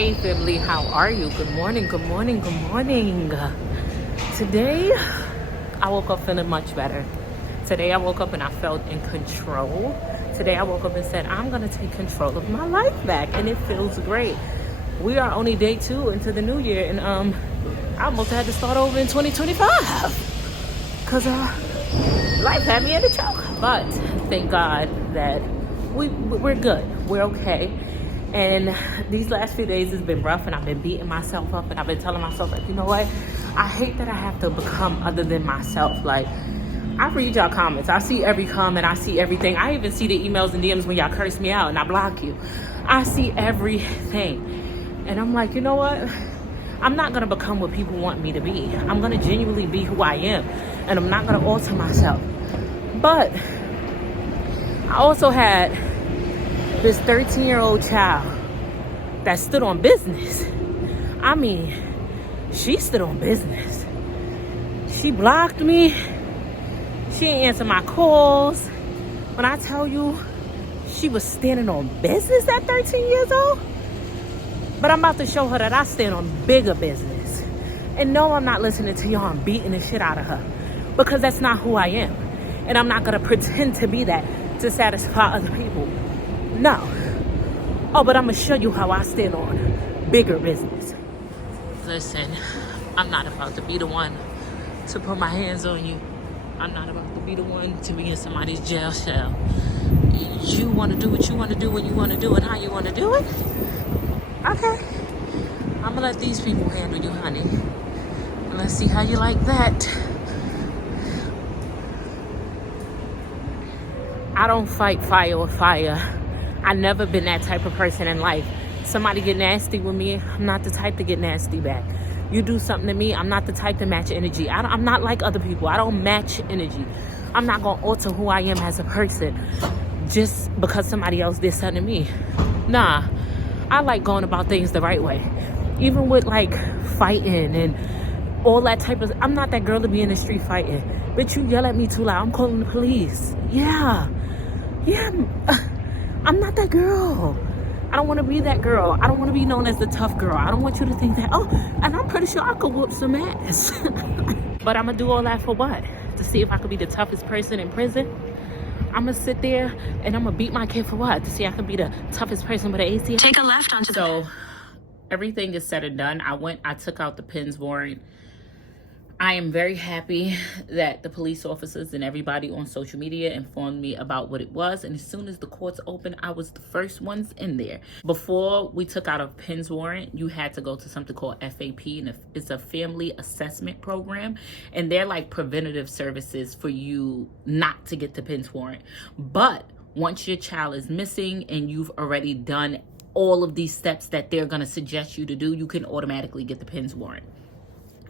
Hey family, how are you? Good morning, good morning, good morning. Today, I woke up feeling much better. Today I woke up and I felt in control. Today I woke up and said, I'm gonna take control of my life back, and it feels great. We are only day 2 into the new year, and I almost had to start over in 2025 because life had me in a choke. But thank God that we're good, we're okay. And these last few days has been rough, and I've been beating myself up, and I've been telling myself, like, you know what? I hate that I have to become other than myself. Like, I read y'all comments. I see every comment. I see everything. I even see the emails and DMs when y'all curse me out and I block you. I see everything. And I'm like, you know what? I'm not going to become what people want me to be. I'm going to genuinely be who I am. And I'm not going to alter myself. But I also had this 13-year-old child that stood on business. I mean, she stood on business. She blocked me. She didn't answer my calls. When I tell you, she was standing on business at 13 years old. But I'm about to show her that I stand on bigger business. And no, I'm not listening to y'all and beating the shit out of her, because that's not who I am. And I'm not gonna pretend to be that to satisfy other people. No. Oh, but I'm gonna show you how I stand on bigger business. Listen, I'm not about to be the one to put my hands on you. I'm not about to be the one to be in somebody's jail cell. You want to do what you want to do when you want to do it, how you want to do it? Okay. I'm gonna let these people handle you, honey. Let's see how you like that. I don't fight fire with fire. I've never been that type of person in life. Somebody get nasty with me, I'm not the type to get nasty back. You do something to me, I'm not the type to match energy. I'm not like other people. I don't match energy. I'm not going to alter who I am as a person just because somebody else did something to me. Nah, I like going about things the right way. Even with like fighting and all that type of... I'm not that girl to be in the street fighting. Bitch, you yell at me too loud, I'm calling the police. Yeah, I'm not that girl. I don't want to be that girl. I don't want to be known as the tough girl. I don't want you to think that, oh, and I'm pretty sure I could whoop some ass. But I'm going to do all that for what? To see if I could be the toughest person in prison? I'm going to sit there and I'm going to beat my kid for what? To see I could be the toughest person with an ACL? Take a left onto So, everything is said and done. I took out the PINS warrant. I am very happy that the police officers and everybody on social media informed me about what it was. And as soon as the courts opened, I was the first ones in there. Before we took out a PINS warrant, you had to go to something called FAP. And it's a family assessment program. And they're like preventative services for you not to get the PINS warrant. But once your child is missing and you've already done all of these steps that they're going to suggest you to do, you can automatically get the PINS warrant.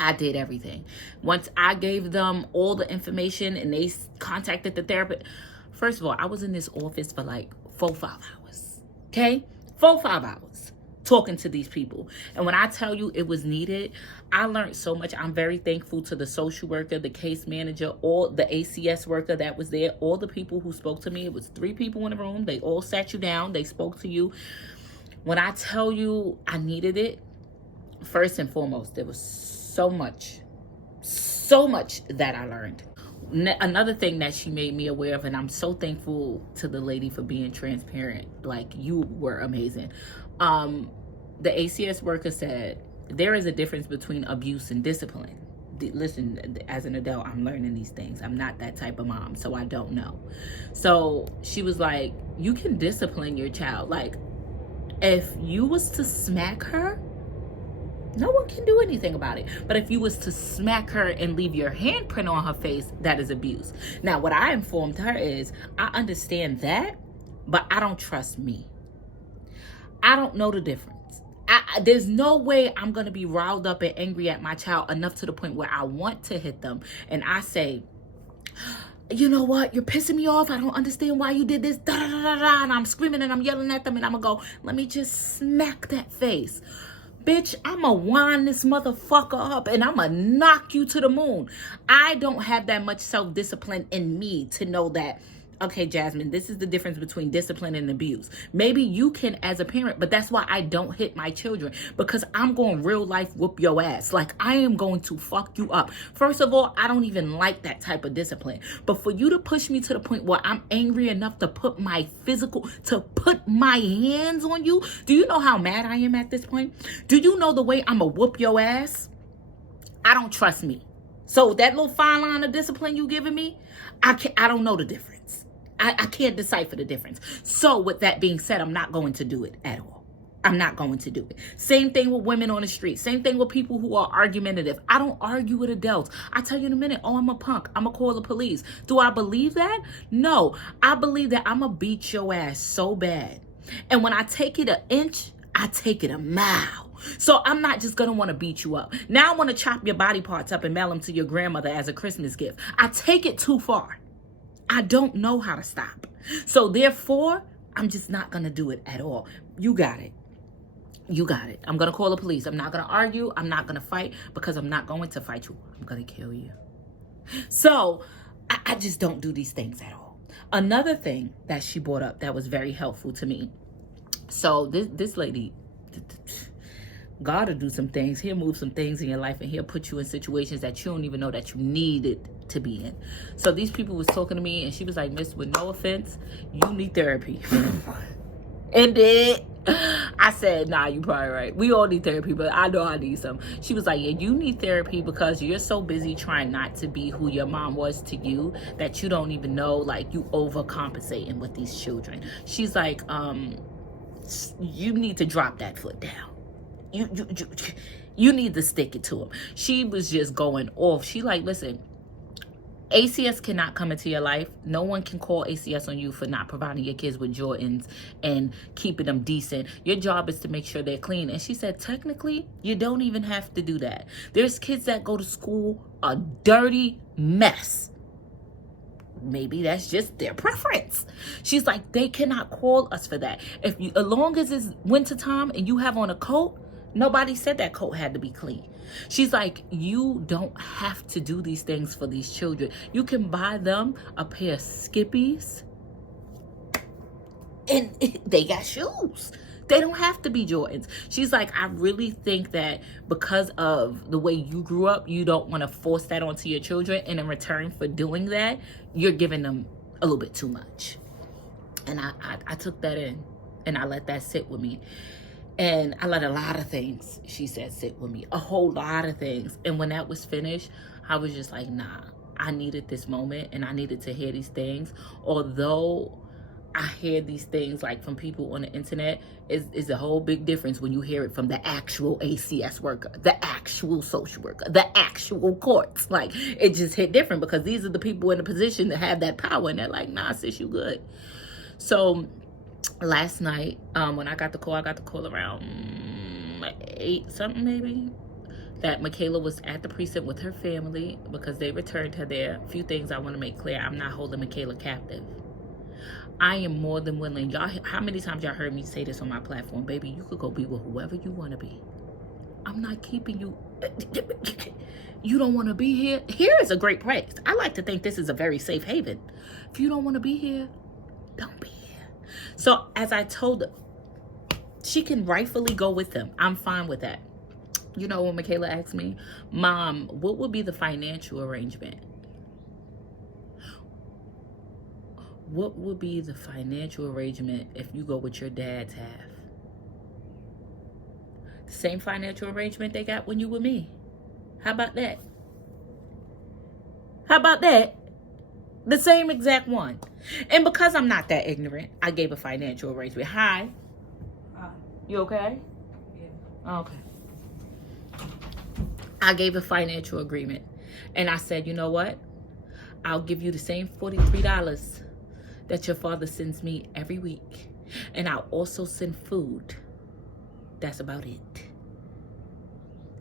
I did everything. Once I gave them all the information and they contacted the therapist. First of all, I was in this office for like 4-5 hours. Okay? 4-5 hours talking to these people. And when I tell you it was needed, I learned so much. I'm very thankful to the social worker, the case manager, all the ACS worker that was there, all the people who spoke to me. It was 3 people in the room. They all sat you down. They spoke to you. When I tell you I needed it, first and foremost, there was so much that I learned. Another thing that she made me aware of, and I'm so thankful to the lady for being transparent. Like, you were amazing. The ACS worker said there is a difference between abuse and discipline. Listen, as an adult, I'm learning these things. I'm not that type of mom, so I don't know. So she was like, you can discipline your child. Like, if you was to smack her, no one can do anything about it. But if you was to smack her and leave your handprint on her face, that is abuse. Now, what I informed her is, I understand that, but I don't trust me. I don't know the difference. There's no way I'm going to be riled up and angry at my child enough to the point where I want to hit them. And I say, you know what? You're pissing me off. I don't understand why you did this. Da, da, da, da, da. And I'm screaming and I'm yelling at them. And I'm going to go, let me just smack that face. Bitch, I'ma wind this motherfucker up and I'ma knock you to the moon. I don't have that much self-discipline in me to know that Okay, Jasmine, this is the difference between discipline and abuse. Maybe you can as a parent, but that's why I don't hit my children, because I'm going real life whoop your ass. Like, I am going to fuck you up. First of all, I don't even like that type of discipline. But for you to push me to the point where I'm angry enough to put my hands on you, do you know how mad I am at this point? Do you know the way I'm going to whoop your ass? I don't trust me. So that little fine line of discipline you giving me, I don't know the difference. I can't decipher the difference. So with that being said, I'm not going to do it at all. I'm not going to do it. Same thing with women on the street. Same thing with people who are argumentative. I don't argue with adults. I tell you in a minute, oh, I'm a punk. I'm going to call the police. Do I believe that? No. I believe that I'm going to beat your ass so bad. And when I take it an inch, I take it a mile. So I'm not just going to want to beat you up. Now I want to chop your body parts up and mail them to your grandmother as a Christmas gift. I take it too far. I don't know how to stop. So therefore, I'm just not going to do it at all. You got it. You got it. I'm going to call the police. I'm not going to argue. I'm not going to fight, because I'm not going to fight you. I'm going to kill you. So I just don't do these things at all. Another thing that she brought up that was very helpful to me. So this lady, God will do some things. He'll move some things in your life, and he'll put you in situations that you don't even know that you needed to be in. So these people was talking to me, and she was like, Miss, with no offense, you need therapy. And then I said, nah, you probably right. We all need therapy, but I know I need some. She was like, yeah, you need therapy because you're so busy trying not to be who your mom was to you that you don't even know, like, you overcompensating with these children. She's like, you need to drop that foot down. You need to stick it to him. She was just going off. She like, listen, ACS cannot come into your life. No one can call ACS on you for not providing your kids with Jordans and keeping them decent. Your job is to make sure they're clean. And she said, technically, you don't even have to do that. There's kids that go to school a dirty mess. Maybe that's just their preference. She's like, they cannot call us for that. As long as it's wintertime and you have on a coat, nobody said that coat had to be clean. She's like, you don't have to do these things for these children. You can buy them a pair of Skippies and they got shoes. They don't have to be Jordans. She's like, I really think that because of the way you grew up, you don't want to force that onto your children. And in return for doing that, you're giving them a little bit too much. And I took that in and I let that sit with me. And I let a lot of things, she said, sit with me. A whole lot of things. And when that was finished, I was just like, nah, I needed this moment and I needed to hear these things. Although I hear these things like from people on the internet, is a whole big difference when you hear it from the actual ACS worker, the actual social worker, the actual courts. Like, it just hit different because these are the people in the position that have that power, and they're like, nah, sis, you good. So last night, when I got the call around 8 something maybe, that Makayla was at the precinct with her family because they returned her there. A few things I want to make clear. I'm not holding Makayla captive. I am more than willing. Y'all, how many times y'all heard me say this on my platform? Baby, you could go be with whoever you want to be. I'm not keeping you. You don't want to be here? Here is a great place. I like to think this is a very safe haven. If you don't want to be here, don't be here. So as I told her, she can rightfully go with them. I'm fine with that. You know, when Makayla asked me, Mom, what would be the financial arrangement? What would be the financial arrangement if you go with your dad's half? The same financial arrangement they got when you were me. How about that? How about that? The same exact one. And because I'm not that ignorant, I gave a financial arrangement. Hi. You okay? Yeah. Okay. I gave a financial agreement. And I said, you know what? I'll give you the same $43 that your father sends me every week. And I'll also send food. That's about it.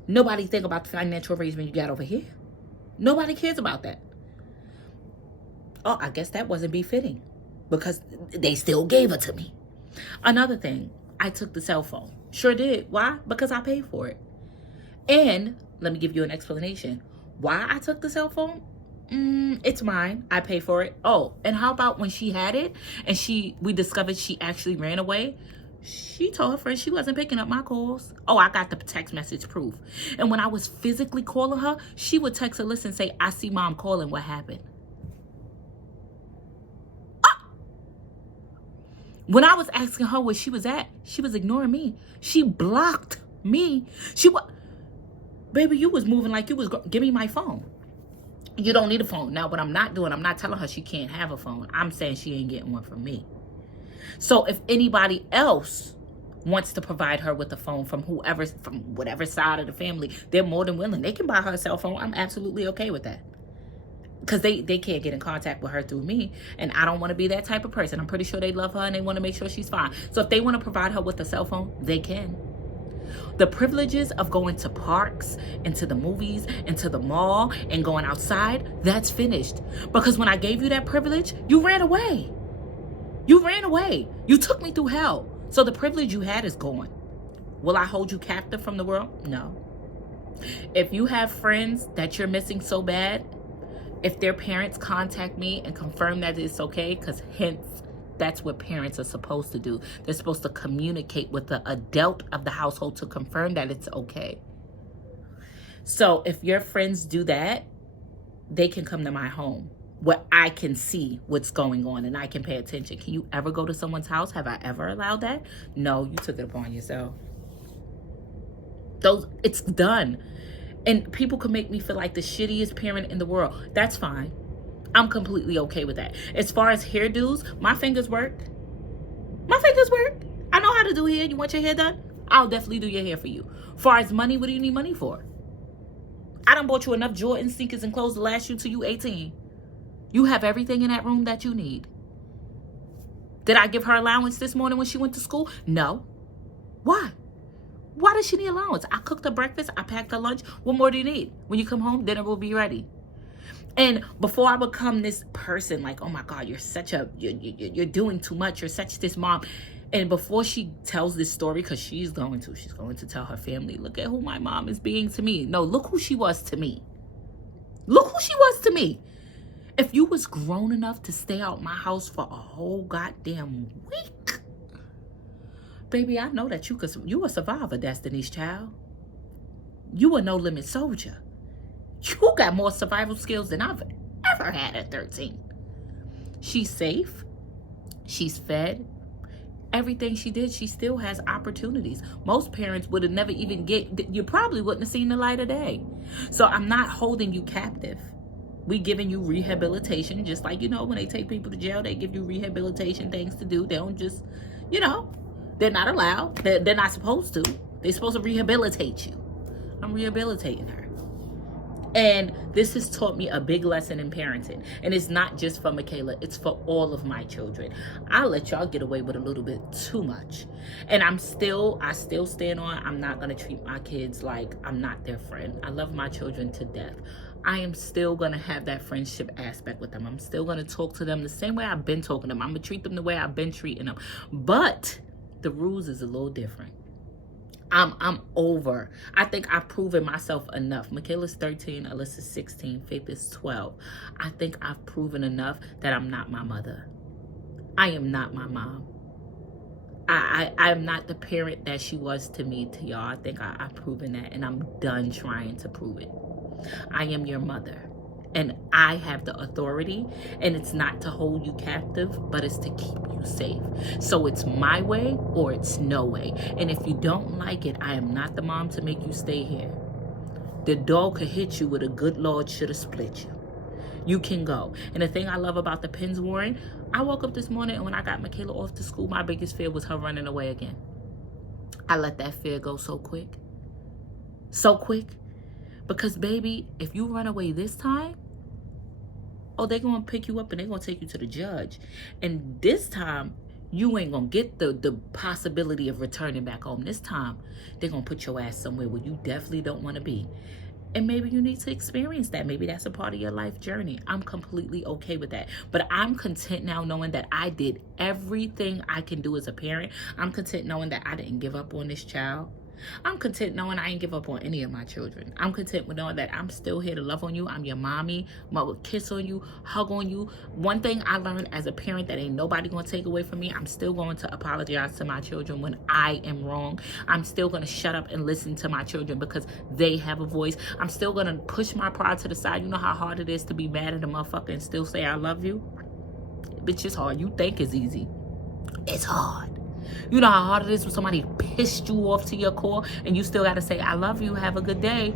Nobody think about the financial arrangement you got over here. Nobody cares about that. Oh, I guess that wasn't befitting because they still gave it to me. Another thing, I took the cell phone. Sure did. Why? Because I paid for it. And let me give you an explanation. Why I took the cell phone? It's mine. I pay for it. Oh, and how about when she had it and we discovered she actually ran away? She told her friend she wasn't picking up my calls. Oh, I got the text message proof. And when I was physically calling her, she would text Alyssa and say, I see mom calling. What happened? When I was asking her where she was at, she was ignoring me. She blocked me. Baby, you was moving like you was, give me my phone. You don't need a phone. Now, what I'm not doing, I'm not telling her she can't have a phone. I'm saying she ain't getting one from me. So if anybody else wants to provide her with a phone from whatever side of the family, they're more than willing. They can buy her a cell phone. I'm absolutely okay with that. Because they can't get in contact with her through me. And I don't want to be that type of person. I'm pretty sure they love her and they want to make sure she's fine. So if they want to provide her with a cell phone, they can. The privileges of going to parks, into the movies, into the mall, and going outside, that's finished. Because when I gave you that privilege, you ran away. You ran away. You took me through hell. So the privilege you had is gone. Will I hold you captive from the world? No. If you have friends that you're missing so bad, if their parents contact me and confirm that it's okay, because hence, that's what parents are supposed to do. They're supposed to communicate with the adult of the household to confirm that it's okay. So if your friends do that, they can come to my home where I can see what's going on and I can pay attention. Can you ever go to someone's house? Have I ever allowed that? No, you took it upon yourself. It's done. And people can make me feel like the shittiest parent in the world. That's fine. I'm completely okay with that. As far as hairdos, my fingers work. My fingers work. I know how to do hair. You want your hair done? I'll definitely do your hair for you. As far as money, what do you need money for? I done bought you enough Jordan sneakers and clothes to last you till you 18. You have everything in that room that you need. Did I give her allowance this morning when she went to school? No. Why? Why does she need allowance? I cooked her breakfast. I packed her lunch. What more do you need? When you come home, dinner will be ready. And before I become this person, like, oh my God, you're doing too much. You're such this mom. And before she tells this story, because she's going to tell her family, look at who my mom is being to me. No, look who she was to me. Look who she was to me. If you was grown enough to stay out my house for a whole goddamn week, baby, I know that you a survivor, Destiny's Child. You a no-limit soldier. You got more survival skills than I've ever had at 13. She's safe. She's fed. Everything she did, she still has opportunities. Most parents would have never even you probably wouldn't have seen the light of day. So I'm not holding you captive. We giving you rehabilitation, just like, when they take people to jail, they give you rehabilitation things to do. They don't just, they're not allowed. They're not supposed to. They're supposed to rehabilitate you. I'm rehabilitating her. And this has taught me a big lesson in parenting. And it's not just for Makayla, it's for all of my children. I let y'all get away with a little bit too much. And I still stand on, I'm not going to treat my kids like I'm not their friend. I love my children to death. I am still going to have that friendship aspect with them. I'm still going to talk to them the same way I've been talking to them. I'm going to treat them the way I've been treating them. But the rules is a little different. I'm over. I think I've proven myself enough. Makayla's 13, Alyssa's 16, Faith is 12. I think I've proven enough that I'm not my mother. I am not my mom. I am not the parent that she was to me, to y'all. I think I've proven that, and I'm done trying to prove it. I am your mother. And I have the authority, and it's not to hold you captive, but it's to keep you safe. So it's my way or it's no way. And if you don't like it, I am not the mom to make you stay here. The dog could hit you with a good Lord should have split you. You can go. And the thing I love about the pins warring, I woke up this morning and when I got Makayla off to school, my biggest fear was her running away again. I let that fear go so quick. So quick. Because, baby, if you run away this time, they're going to pick you up and they're going to take you to the judge. And this time, you ain't going to get the possibility of returning back home. This time, they're going to put your ass somewhere where you definitely don't want to be. And maybe you need to experience that. Maybe that's a part of your life journey. I'm completely okay with that. But I'm content now knowing that I did everything I can do as a parent. I'm content knowing that I didn't give up on this child. I'm content knowing I ain't give up on any of my children. I'm content with knowing that I'm still here to love on you. I'm your mommy. I will kiss on you, hug on you. One thing I learned as a parent that ain't nobody gonna take away from me, I'm still going to apologize to my children when I am wrong. I'm still gonna shut up and listen to my children because they have a voice. I'm still gonna push my pride to the side. You know how hard it is to be mad at a motherfucker and still say I love you? Bitch, it's hard. You think it's easy. It's hard. You know how hard it is when somebody pissed you off to your core and you still got to say, I love you, have a good day.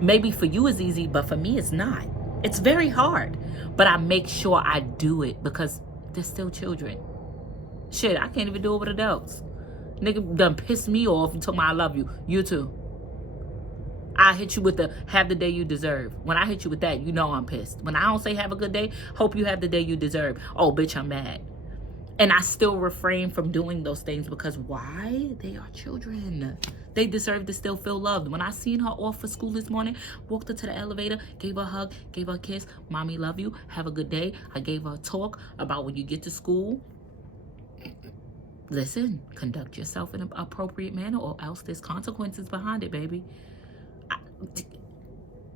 Maybe for you it's easy, but for me it's not. It's very hard. But I make sure I do it because they're still children. Shit, I can't even do it with adults. Nigga done pissed me off and told me I love you. You too. I hit you with the have the day you deserve. When I hit you with that, you know I'm pissed. When I don't say have a good day, hope you have the day you deserve. Oh, bitch, I'm mad. And I still refrain from doing those things because why? They are children. They deserve to still feel loved. When I seen her off for school this morning, walked her to the elevator, gave her a hug, gave her a kiss. Mommy, love you. Have a good day. I gave her a talk about when you get to school. Listen, conduct yourself in an appropriate manner or else there's consequences behind it, baby.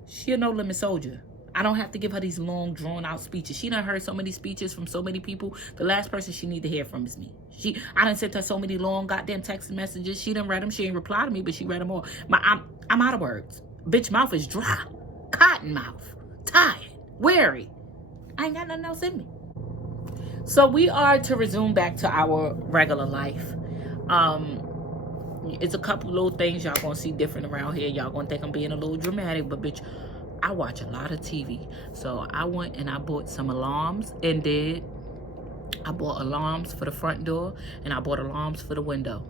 She a no limit soldier. I don't have to give her these long, drawn-out speeches. She done heard so many speeches from so many people. The last person she need to hear from is me. I done sent her so many long goddamn text messages. She done read them. She ain't replied to me, but she read them all. I'm out of words. Bitch mouth is dry. Cotton mouth. Tired. Weary. I ain't got nothing else in me. So we are to resume back to our regular life. It's a couple little things y'all gonna see different around here. Y'all gonna think I'm being a little dramatic, but bitch, I watch a lot of TV. So I went and I bought some alarms and I bought alarms for the front door and I bought alarms for the window.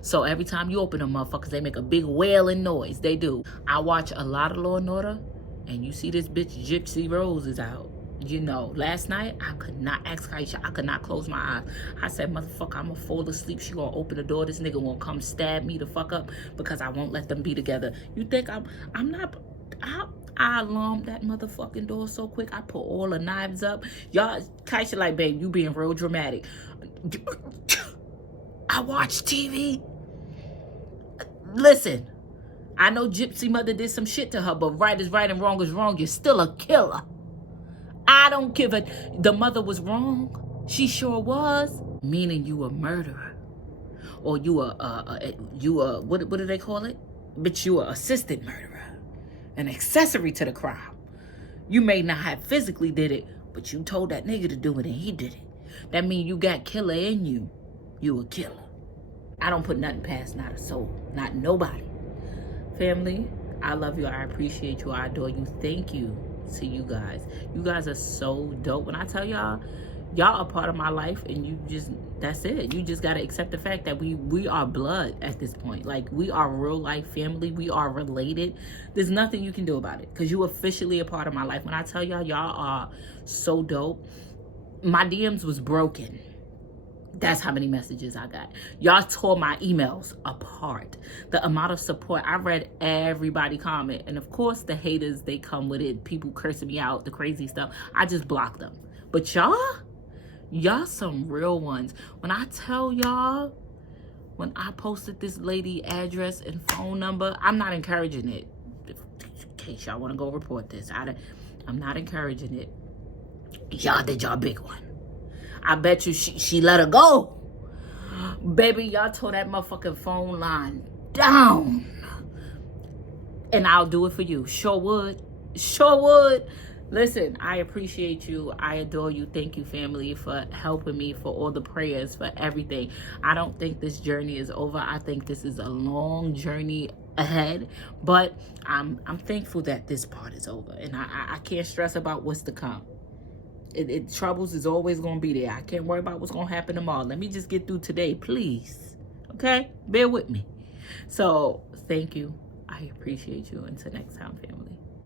So every time you open them motherfuckers, they make a big wailing noise. They do. I watch a lot of Law and Order and you see this bitch Gypsy Rose is out. You know, last night I could not ask Aisha. I could not close my eyes. I said, motherfucker, I'm gonna fall asleep. She gonna open the door. This nigga won't come stab me the fuck up because I won't let them be together. You think I'm not... I alarmed that motherfucking door so quick. I put all the knives up. Y'all, Kaisha like, babe, you being real dramatic. I watch TV. Listen, I know Gypsy mother did some shit to her, but right is right and wrong is wrong. You're still a killer. I don't give a... The mother was wrong. She sure was. Meaning you a murderer. Or you a what do they call it? But you a assisted murderer. An accessory to the crime. You may not have physically did it, but you told that nigga to do it and he did it. That means you got killer in you. You a killer. I don't put nothing past not a soul. Not nobody. Family, I love you. I appreciate you. I adore you. Thank you to you guys. You guys are so dope. When I tell y'all are part of my life and you just, that's it. You just got to accept the fact that we are blood at this point. Like, we are real life family. We are related. There's nothing you can do about it because you officially a part of my life. When I tell y'all are so dope. My DMs was broken. That's how many messages I got. Y'all tore my emails apart. The amount of support. I read everybody comment. And of course, the haters, they come with it. People cursing me out, the crazy stuff. I just block them. But y'all some real ones. When I tell y'all, when I posted this lady address and phone number, I'm not encouraging it. In case y'all want to go report this. I'm not encouraging it. Y'all did y'all big one. I bet you she let her go. Baby, y'all tore that motherfucking phone line down. And I'll do it for you. Sure would. Sure would. Listen, I appreciate you. I adore you. Thank you, family, for helping me, for all the prayers, for everything. I don't think this journey is over. I think this is a long journey ahead. But I'm thankful that this part is over. And I can't stress about what's to come. Troubles is always going to be there. I can't worry about what's going to happen tomorrow. Let me just get through today, please. Okay? Bear with me. So, thank you. I appreciate you. Until next time, family.